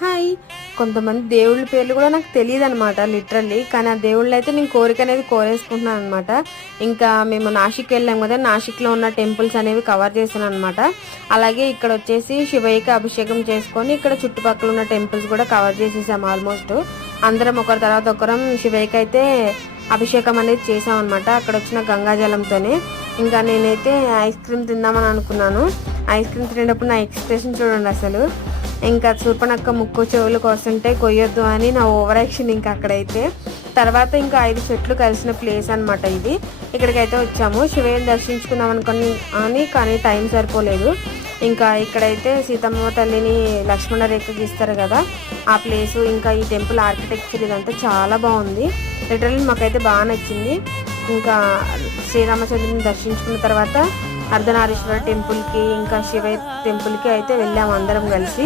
Hi. కొంతమంది దేవుళ్ళ పేర్లు కూడా నాకు తెలియదు అనమాట లిటరల్లీ. కానీ ఆ దేవుళ్ళు అయితే నేను కోరిక అనేది కోరేసుకుంటున్నాను అనమాట. ఇంకా మేము నాసిక్ వెళ్ళాం కదా, నాసిక్లో ఉన్న టెంపుల్స్ అనేవి కవర్ చేశాను అనమాట. అలాగే ఇక్కడ వచ్చేసి శివయ్యకి అభిషేకం చేసుకొని ఇక్కడ చుట్టుపక్కల ఉన్న టెంపుల్స్ కూడా కవర్ చేసేసాము ఆల్మోస్ట్. అందరం ఒకరి తర్వాత ఒకరం శివయ్యకి అయితే అభిషేకం అనేది చేసామన్నమాట అక్కడ వచ్చిన గంగాజలంతోనే. ఇంకా నేనైతే ఐస్ క్రీమ్ తిందామని అనుకున్నాను. ఐస్ క్రీమ్ తినేటప్పుడు నా ఎక్స్ప్రెషన్ చూడండి అసలు. ఇంకా శూర్పణఖ ముక్కు చెవులు కోస్తుంటే కొయ్యొద్దు అని నా ఓవర్ యాక్షన్. ఇంకా అక్కడైతే తర్వాత ఇంకా 5 చెట్లు కలిసిన ప్లేస్ అనమాట ఇది. ఇక్కడికైతే వచ్చాము శివయ్యని దర్శించుకుందాం అనుకుని కానీ టైం సరిపోలేదు. ఇంకా ఇక్కడైతే సీతమ్మ తల్లిని లక్ష్మణ రేఖ గీస్తారు కదా ఆ ప్లేసు, ఇంకా ఈ టెంపుల్ ఆర్కిటెక్చర్ ఇదంతా చాలా బాగుంది. లిటరల్లీ మాకైతే బాగా నచ్చింది. ఇంకా శ్రీరామచంద్రుని దర్శించుకున్న తర్వాత అర్ధనారీశ్వర టెంపుల్కి ఇంకా శివయ్య టెంపుల్కి అయితే వెళ్ళాము అందరం కలిసి.